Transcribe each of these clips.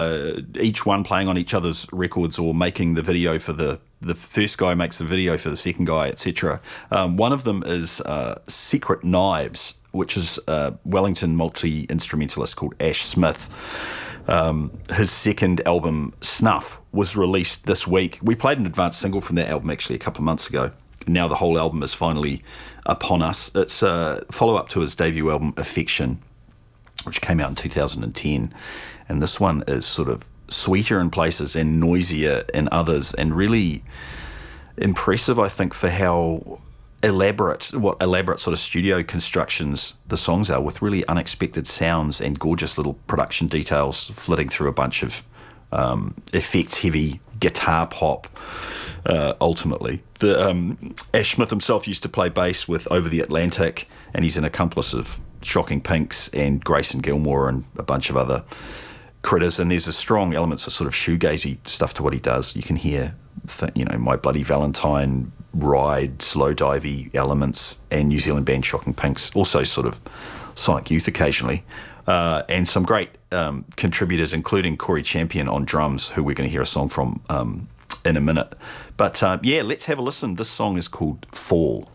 each one playing on each other's records or making the video for the first guy makes the video for the second guy, etc. One of them is Secret Knives, which is a Wellington multi-instrumentalist called Ash Smith. His second album, Snuff, was released this week. We played an advanced single from that album actually a couple of months ago. Now the whole album is finally upon us. It's a follow-up to his debut album, Affection, which came out in 2010. And this one is sort of sweeter in places and noisier in others, and really impressive, I think, for how elaborate sort of studio constructions the songs are, with really unexpected sounds and gorgeous little production details flitting through a bunch of effects-heavy guitar pop. Ultimately, Ash Smith himself used to play bass with Over the Atlantic, and he's an accomplice of Shocking Pinks and Grayson Gilmore and a bunch of other critters. And there's a strong elements of sort of shoegazy stuff to what he does. You can hear, My Bloody Valentine, Ride, slow divey elements, and New Zealand band Shocking Pinks, also sort of Sonic Youth occasionally, and some great contributors, including Corey Champion on drums, who we're going to hear a song from in a minute. But let's have a listen. This song is called Fall.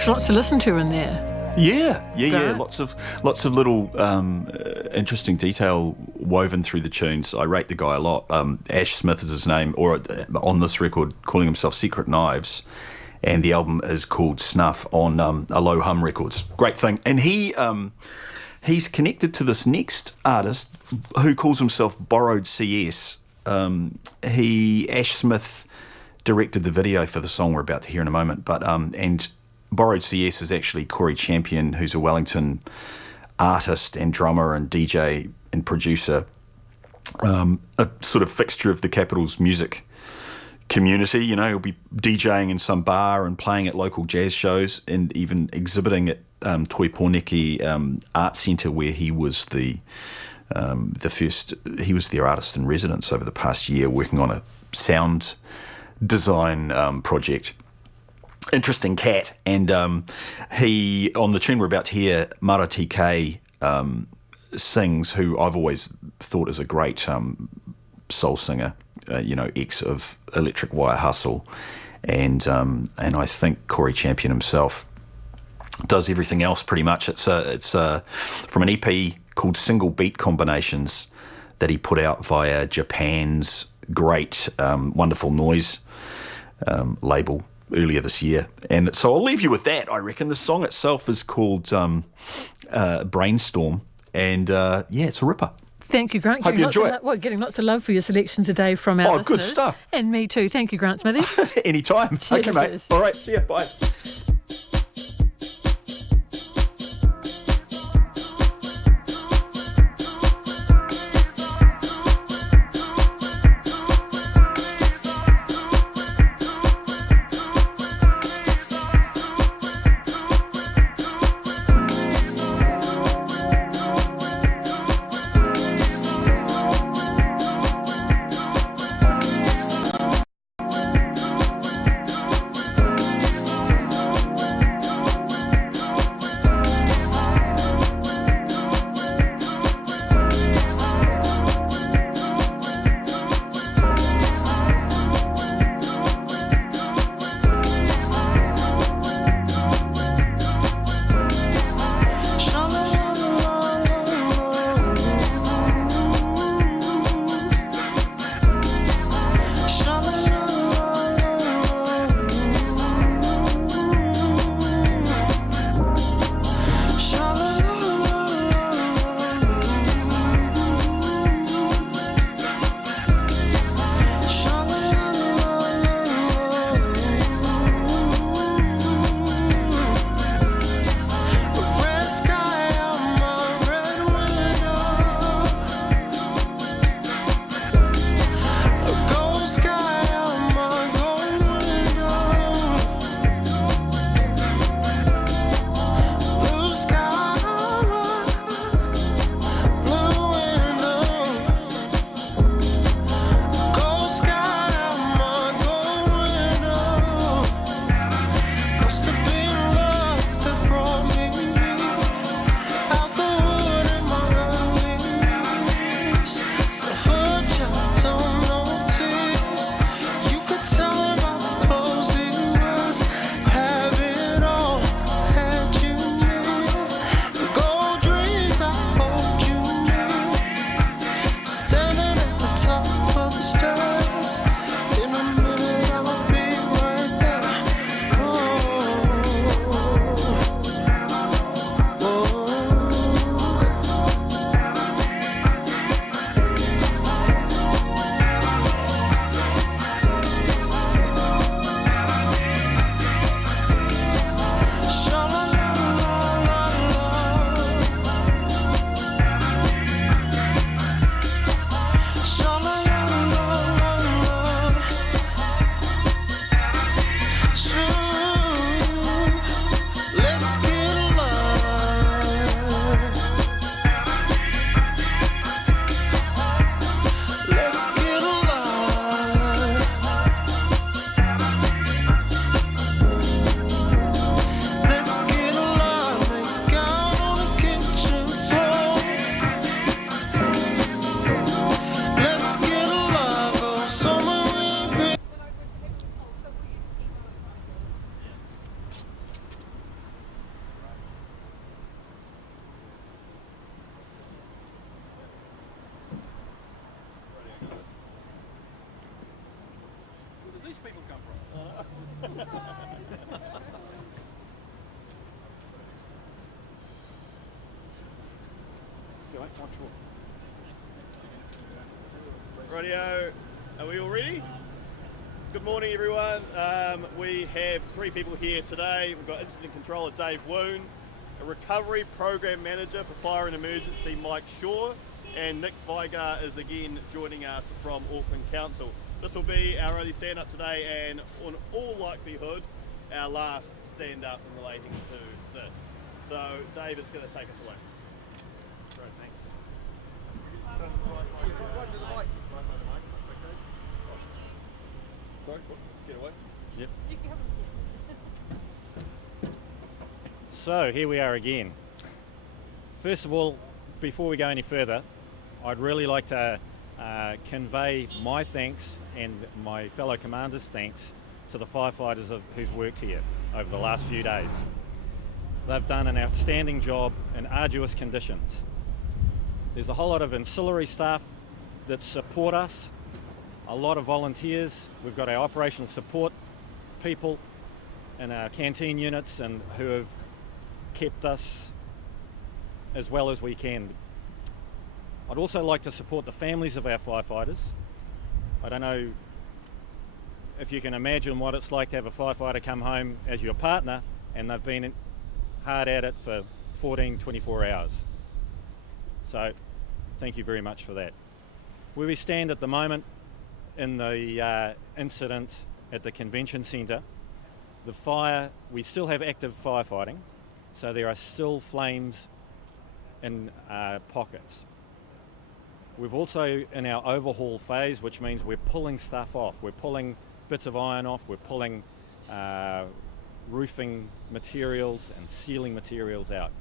Gosh, lots to listen to in there. Yeah. Lots of little interesting detail woven through the tunes. I rate the guy a lot. Ash Smith is his name, or on this record, calling himself Secret Knives, and the album is called Snuff on Low Hum Records. Great thing, and he's connected to this next artist who calls himself Borrowed CS. Ash Smith directed the video for the song we're about to hear in a moment, but and Borrowed CS is actually Corey Champion, who's a Wellington artist and drummer and DJ and producer, a sort of fixture of the capital's music community. You know, he'll be DJing in some bar and playing at local jazz shows and even exhibiting at Toiponeki Art Centre, where he was he was their artist in residence over the past year, working on a sound design project. Interesting cat, and he, on the tune we're about to hear, Mara TK sings, who I've always thought is a great soul singer, ex of Electric Wire Hustle, and I think Corey Champion himself does everything else pretty much. It's from an EP called Single Beat Combinations that he put out via Japan's great Wonderful Noise label earlier this year. And so I'll leave you with that, I reckon. The song itself is called Brainstorm, and it's a ripper. Thank you, Grant. Hope you enjoy it. Getting lots of love for your selections today from our listeners. Good stuff. And me too. Thank you, Grant Smithies. Anytime. Cheers. Okay, mate. All right, see ya. Bye. Rightio, are we all ready? Good morning everyone. We have 3 people here today. We've got Incident Controller Dave Woon, a Recovery Program Manager for Fire and Emergency Mike Shaw, and Nick Vigar is again joining us from Auckland Council. This will be our only stand-up today and on all likelihood our last stand-up in relating to this. So Dave is going to take us away. Great, thanks. Sorry, get away. Yep. So here we are again. First of all, before we go any further, I'd really like to convey my thanks and my fellow commanders' thanks to the firefighters who've worked here over the last few days. They've done an outstanding job in arduous conditions. There's a whole lot of ancillary staff that support us, a lot of volunteers. We've got our operational support people in our canteen units and who have kept us as well as we can. I'd also like to support the families of our firefighters. I don't know if you can imagine what it's like to have a firefighter come home as your partner and they've been hard at it for 14, 24 hours. So thank you very much for that. Where we stand at the moment in the incident at the convention centre, the fire, we still have active firefighting, so there are still flames in pockets. We've also in our overhaul phase, which means we're pulling stuff off. We're pulling bits of iron off, we're pulling roofing materials and ceiling materials out.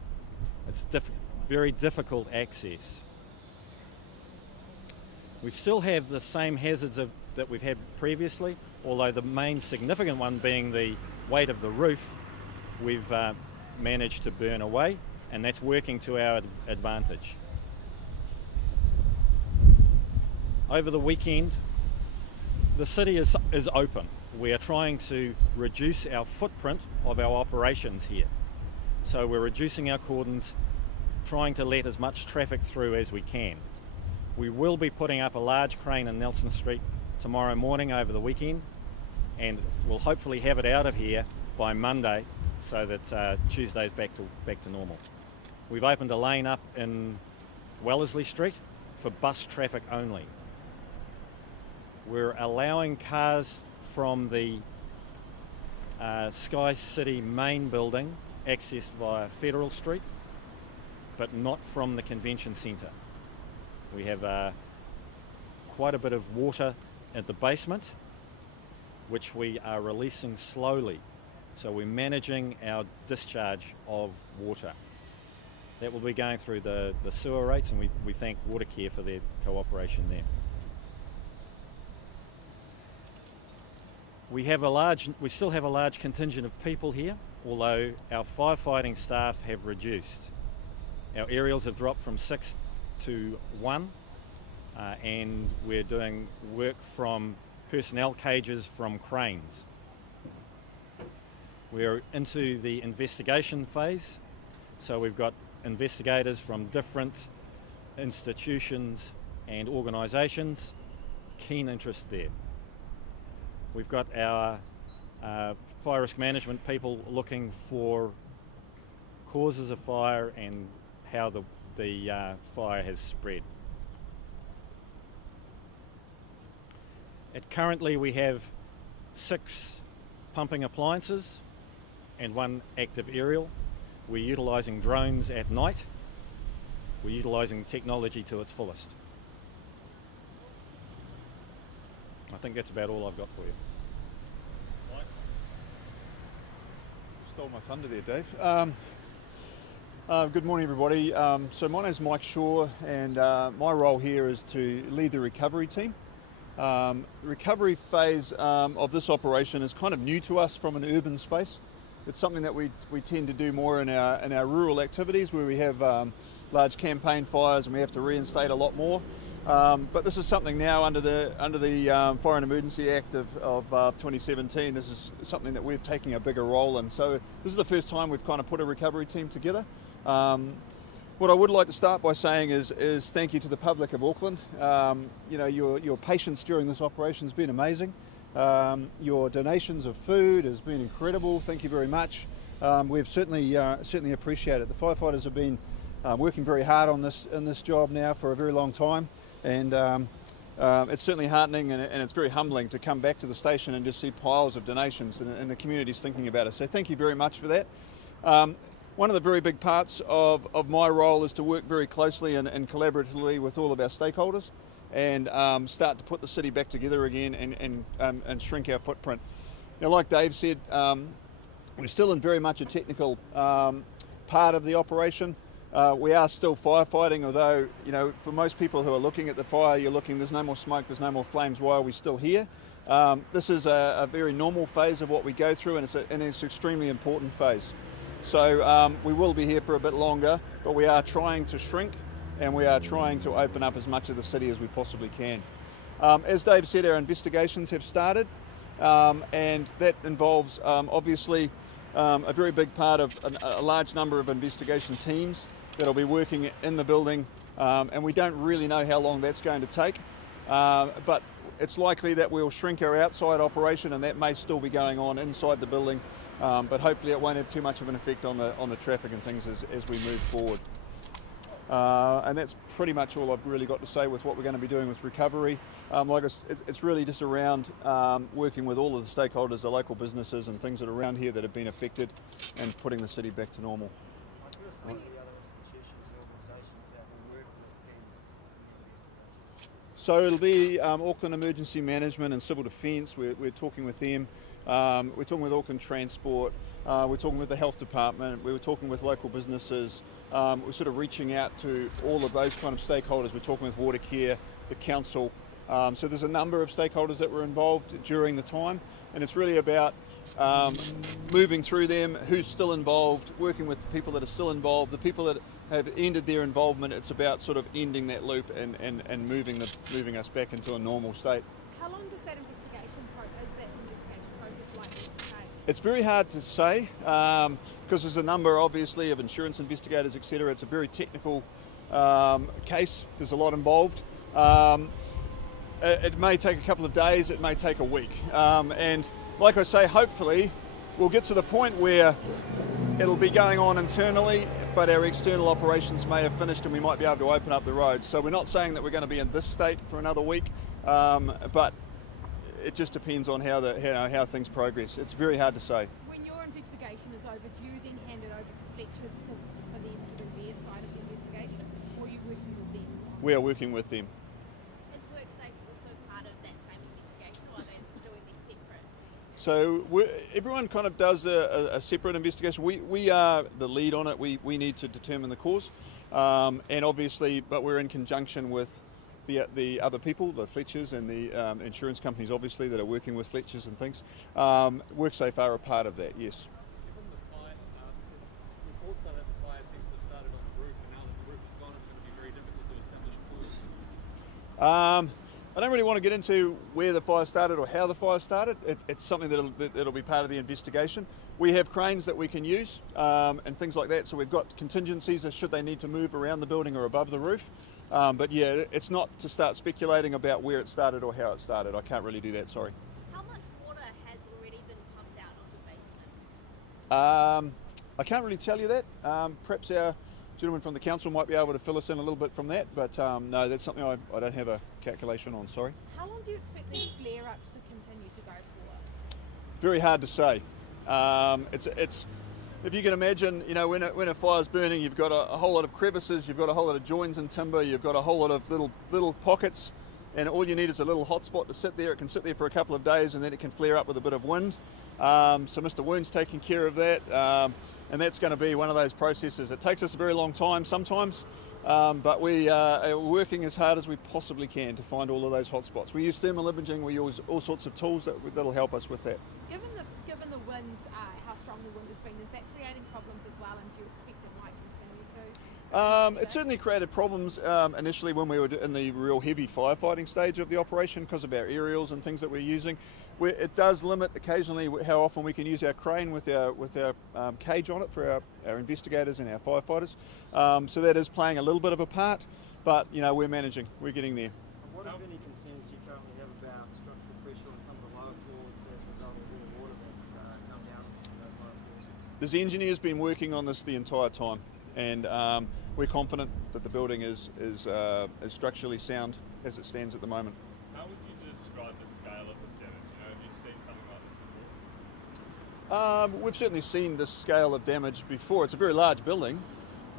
It's very difficult access. We still have the same hazards that we've had previously, although the main significant one being the weight of the roof, we've managed to burn away, and that's working to our advantage. Over the weekend, the city is open. We are trying to reduce our footprint of our operations here. So we're reducing our cordons, trying to let as much traffic through as we can. We will be putting up a large crane in Nelson Street tomorrow morning over the weekend, and we'll hopefully have it out of here by Monday so that Tuesday's back to normal. We've opened a lane up in Wellesley Street for bus traffic only. We're allowing cars from the Sky City main building accessed via Federal Street, but not from the convention centre. We have quite a bit of water at the basement, which we are releasing slowly. So we're managing our discharge of water. That will be going through the sewer rates, and we thank Watercare for their cooperation there. We still have a large contingent of people here, although our firefighting staff have reduced. Our aerials have dropped from 6 to 1, and we're doing work from personnel cages from cranes. We're into the investigation phase, so we've got investigators from different institutions and organisations, keen interest there. We've got our fire risk management people looking for causes of fire and how the fire has spread. Currently we have 6 pumping appliances and 1 active aerial. We're utilising drones at night. We're utilising technology to its fullest. I think that's about all I've got for you. Mike? Stole my thunder there, Dave. Good morning, everybody. So my name's Mike Shaw, and my role here is to lead the recovery team. The recovery phase of this operation is kind of new to us from an urban space. It's something that we tend to do more in our rural activities where we have large campaign fires and we have to reinstate a lot more. But this is something now under the Fire and Emergency Act of 2017. This is something that we're taking a bigger role in. So this is the first time we've kind of put a recovery team together. What I would like to start by saying is thank you to the public of Auckland. Your patience during this operation has been amazing. Your donations of food has been incredible. Thank you very much. We've certainly appreciate it. The firefighters have been working very hard on this job now for a very long time, and it's certainly heartening and it's very humbling to come back to the station and just see piles of donations and the community's thinking about it. So thank you very much for that. One of the very big parts of my role is to work very closely and collaboratively with all of our stakeholders and start to put the city back together again and shrink our footprint. Now, like Dave said, we're still in very much a technical part of the operation. We are still firefighting, although, for most people who are looking at the fire, there's no more smoke, there's no more flames. Why are we still here? This is a very normal phase of what we go through, and it's an extremely important phase. So we will be here for a bit longer, but we are trying to shrink and we are trying to open up as much of the city as we possibly can. As Dave said, our investigations have started, and that involves obviously a very big part of a large number of investigation teams that will be working in the building, and we don't really know how long that's going to take, but it's likely that we'll shrink our outside operation, and that may still be going on inside the building, but hopefully it won't have too much of an effect on the traffic and things as we move forward. And that's pretty much all I've really got to say with what we're going to be doing with recovery. It's really just around working with all of the stakeholders, the local businesses and things that are around here that have been affected, and putting the city back to normal. So it'll be Auckland Emergency Management and Civil Defence. We're talking with them. We're talking with Auckland Transport. We're talking with the Health Department. We're talking with local businesses. We're sort of reaching out to all of those kind of stakeholders. We're talking with Watercare, the council. So there's a number of stakeholders that were involved during the time, and it's really about moving through them, who's still involved, working with the people that are still involved, the people that have ended their involvement. It's about sort of ending that loop and moving us back into a normal state. How long does that investigation process likely to take? It's very hard to say because there's a number, obviously, of insurance investigators, etc. It's a very technical case. There's a lot involved. It may take a couple of days. It may take a week. And like I say, hopefully we'll get to the point where it'll be going on internally, but our external operations may have finished and we might be able to open up the roads. So we're not saying that we're going to be in this state for another week, but it just depends on how things progress. It's very hard to say. When your investigation is over, do you then hand it over to Fletcher's for them to do their side of the investigation, or are you working with them? We are working with them. Is WorkSafe also part of that same investigation, or are they doing this separate? So everyone kind of does a separate investigation. We are the lead on it. We need to determine the cause, and obviously, but we're in conjunction with the other people, the Fletchers and the insurance companies, obviously, that are working with Fletchers and things. WorkSafe are a part of that, yes. Given the fire, reports are that the fire seems to have started on the roof, and now that the roof is gone, it's going to be very difficult to establish cause. I don't really want to get into where the fire started or how the fire started. It's something that'll be part of the investigation. We have cranes that we can use and things like that, so we've got contingencies should they need to move around the building or above the roof. But yeah, it's not to start speculating about where it started or how it started. I can't really do that, sorry. How much water has already been pumped out of the basement? I can't really tell you that. Perhaps our gentleman from the council might be able to fill us in a little bit from that, but no, that's something I don't have a calculation on, sorry. How long do you expect these flare-ups to continue to go for? Very hard to say. It's if you can imagine, when a fire's burning, you've got a whole lot of crevices, you've got a whole lot of joins in timber, you've got a whole lot of little pockets, and all you need is a little hot spot to sit there. It can sit there for a couple of days, and then it can flare up with a bit of wind. So Mr. Woon's taking care of that, and that's going to be one of those processes. It takes us a very long time sometimes, but we are working as hard as we possibly can to find all of those hot spots. We use thermal imaging, we use all sorts of tools that'll help us with that. Given the wind, how strong the wind has been, is that creating problems as well, and do you expect it might continue to? It certainly created problems initially when we were in the real heavy firefighting stage of the operation because of our aerials and things that we're using. It does limit occasionally how often we can use our crane with our cage on it for our investigators and our firefighters. So that is playing a little bit of a part, but we're managing, we're getting there. What, if any, concerns do you currently have about structural pressure on some of the lower floors as a result of the water that's come down on some of those lower floors? The engineer's been working on this the entire time, and we're confident that the building is structurally sound as it stands at the moment. How would you describe the scale of this damage? Have you seen something like this before? We've certainly seen this scale of damage before. It's a very large building.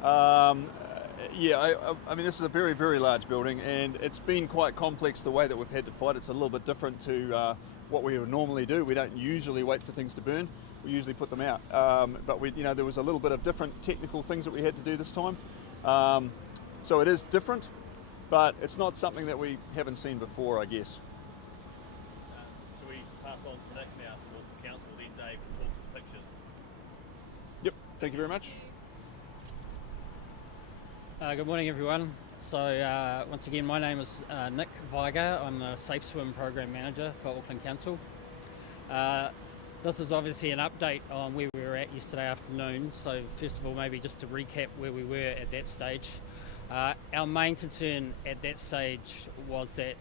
I mean, this is a very, very large building, and it's been quite complex the way that we've had to fight. It's a little bit different to what we would normally do. We don't usually wait for things to burn. We usually put them out. But there was a little bit of different technical things that we had to do this time. So it is different, but it's not something that we haven't seen before, I guess. Shall we pass on to Nick now for the council, then Dave can talk some pictures. Yep, thank you very much. Good morning, everyone. So once again, my name is Nick Viger. I'm the Safe Swim Program Manager for Auckland Council. This is obviously an update on where we were at yesterday afternoon. So first of all, maybe just to recap where we were at that stage. Our main concern at that stage was that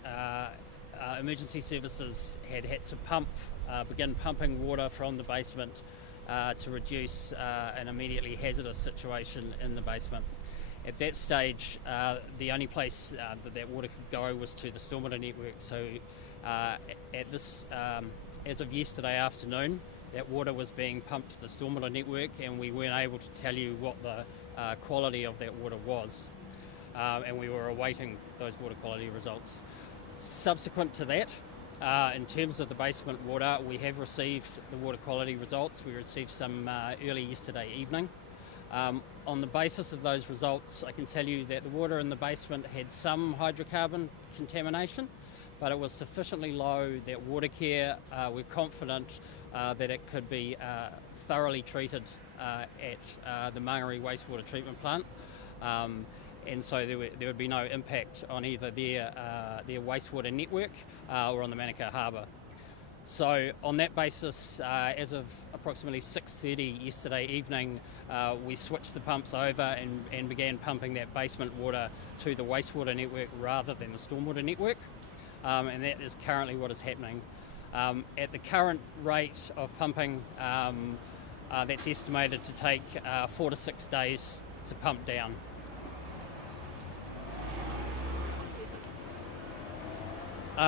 emergency services had to begin pumping water from the basement to reduce an immediately hazardous situation in the basement. At that stage, the only place that water could go was to the stormwater network. So as of yesterday afternoon, that water was being pumped to the stormwater network, and we weren't able to tell you what the quality of that water was. And we were awaiting those water quality results. Subsequent to that, in terms of the basement water, we have received the water quality results. We received some early yesterday evening. On the basis of those results, I can tell you that the water in the basement had some hydrocarbon contamination, but it was sufficiently low that Watercare were confident that it could be thoroughly treated at the Mangere wastewater treatment plant. And so there would be no impact on either their wastewater network or on the Manukau Harbour. So on that basis, as of approximately 6:30 yesterday evening, we switched the pumps over and began pumping that basement water to the wastewater network rather than the stormwater network. And that is currently what is happening. At the current rate of pumping, that's estimated to take 4 to 6 days to pump down.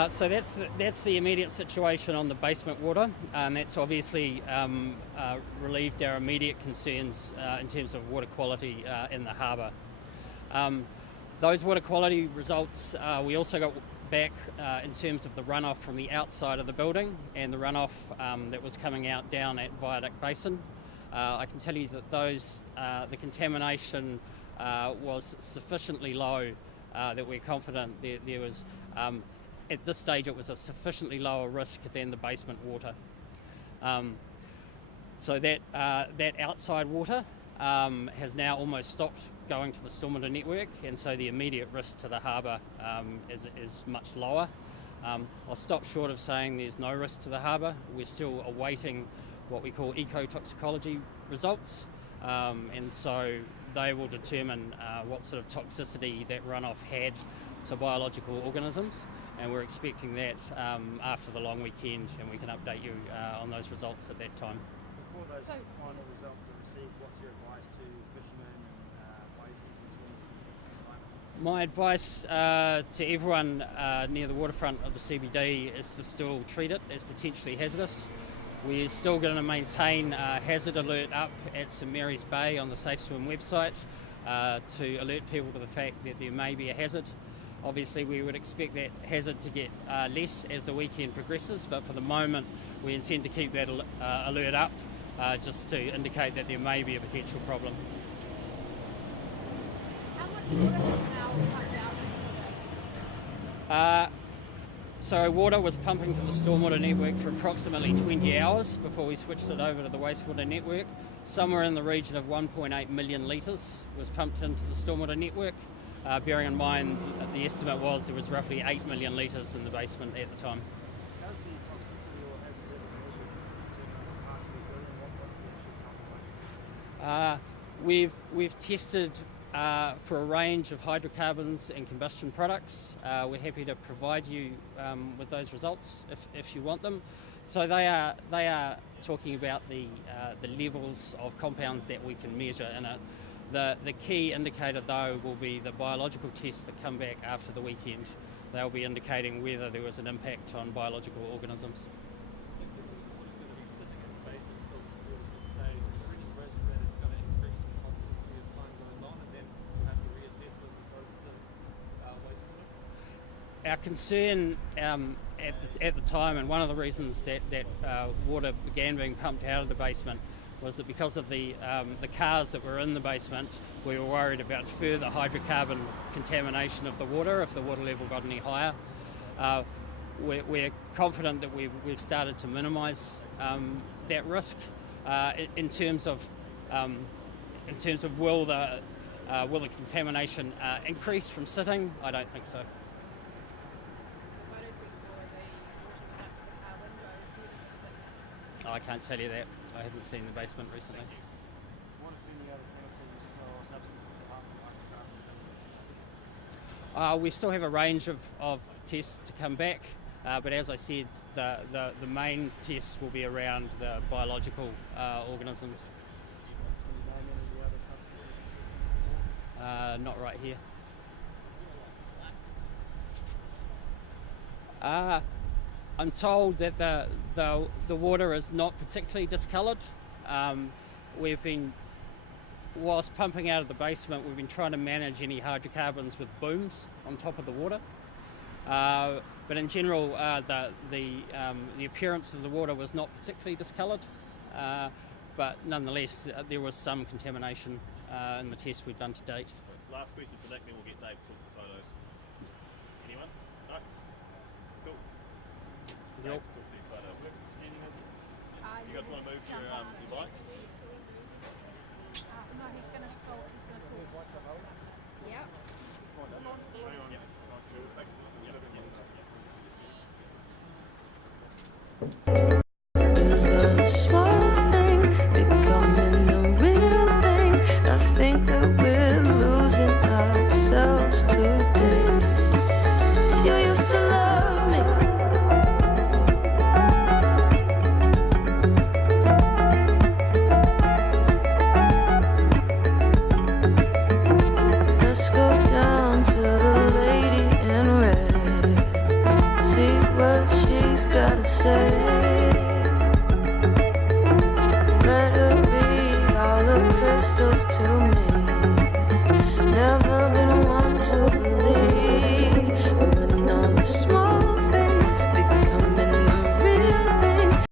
So that's the immediate situation on the basement water, and that's obviously relieved our immediate concerns in terms of water quality in the harbour. Those water quality results we also got back in terms of the runoff from the outside of the building and the runoff that was coming out down at Viaduct Basin. I can tell you that the contamination was sufficiently low that we're confident there was. At this stage, it was a sufficiently lower risk than the basement water. So that outside water has now almost stopped going to the stormwater network, and so the immediate risk to the harbour is much lower. I'll stop short of saying there's no risk to the harbour. We're still awaiting what we call eco-toxicology results, and so they will determine what sort of toxicity that runoff had to biological organisms, and we're expecting that after the long weekend, and we can update you on those results at that time. Before those final results are received, what's your advice to fishermen and boaties and swimmers at the moment? My advice to everyone near the waterfront of the CBD is to still treat it as potentially hazardous. We're still going to maintain a hazard alert up at St Mary's Bay on the Safe Swim website to alert people to the fact that there may be a hazard. Obviously, we would expect that hazard to get less as the weekend progresses, but for the moment we intend to keep that alert up just to indicate that there may be a potential problem. How much water has now pumped out So water was pumping to the stormwater network for approximately 20 hours before we switched it over to the wastewater network. Somewhere in the region of 1.8 million litres was pumped into the stormwater network. Bearing in mind the estimate was there was roughly 8 million litres in the basement at the time. How's the toxicity or has it been measured? Is it concerned on parts of the building? What's the actual calculation? We've tested for a range of hydrocarbons and combustion products. We're happy to provide you with those results if you want them. So they are talking about the levels of compounds that we can measure in it. The key indicator though will be the biological tests that come back after the weekend. They'll be indicating whether there was an impact on biological organisms. Our concern at the time, and one of the reasons that water began being pumped out of the basement, was that because of the cars that were in the basement, we were worried about further hydrocarbon contamination of the water if the water level got any higher. We're confident that we've started to minimise that risk. In terms of will the contamination increase from sitting? I don't think so. I can't tell you that. I haven't seen the basement recently. What if any other chemicals or substances apart from hydrocarbons? We still have a range of tests to come back, but as I said, the main tests will be around the biological organisms. Can you name any of the other substances you're testing? Not right here. I'm told that the water is not particularly discoloured. Whilst pumping out of the basement, we've been trying to manage any hydrocarbons with booms on top of the water. But in general, the appearance of the water was not particularly discoloured. But nonetheless, there was some contamination in the tests we've done to date. Last question for Nick, then we'll get Dave to talk for photos. Anyone? No? Cool. Dave, talk for these photos. You guys want to move your bikes? No, he's going to talk. Yep. Small things becoming the real things. I think that we're losing ourselves today. You used to love me. Let's go down to the lady in red. See what she's got to say. Let her read all the crystals to me.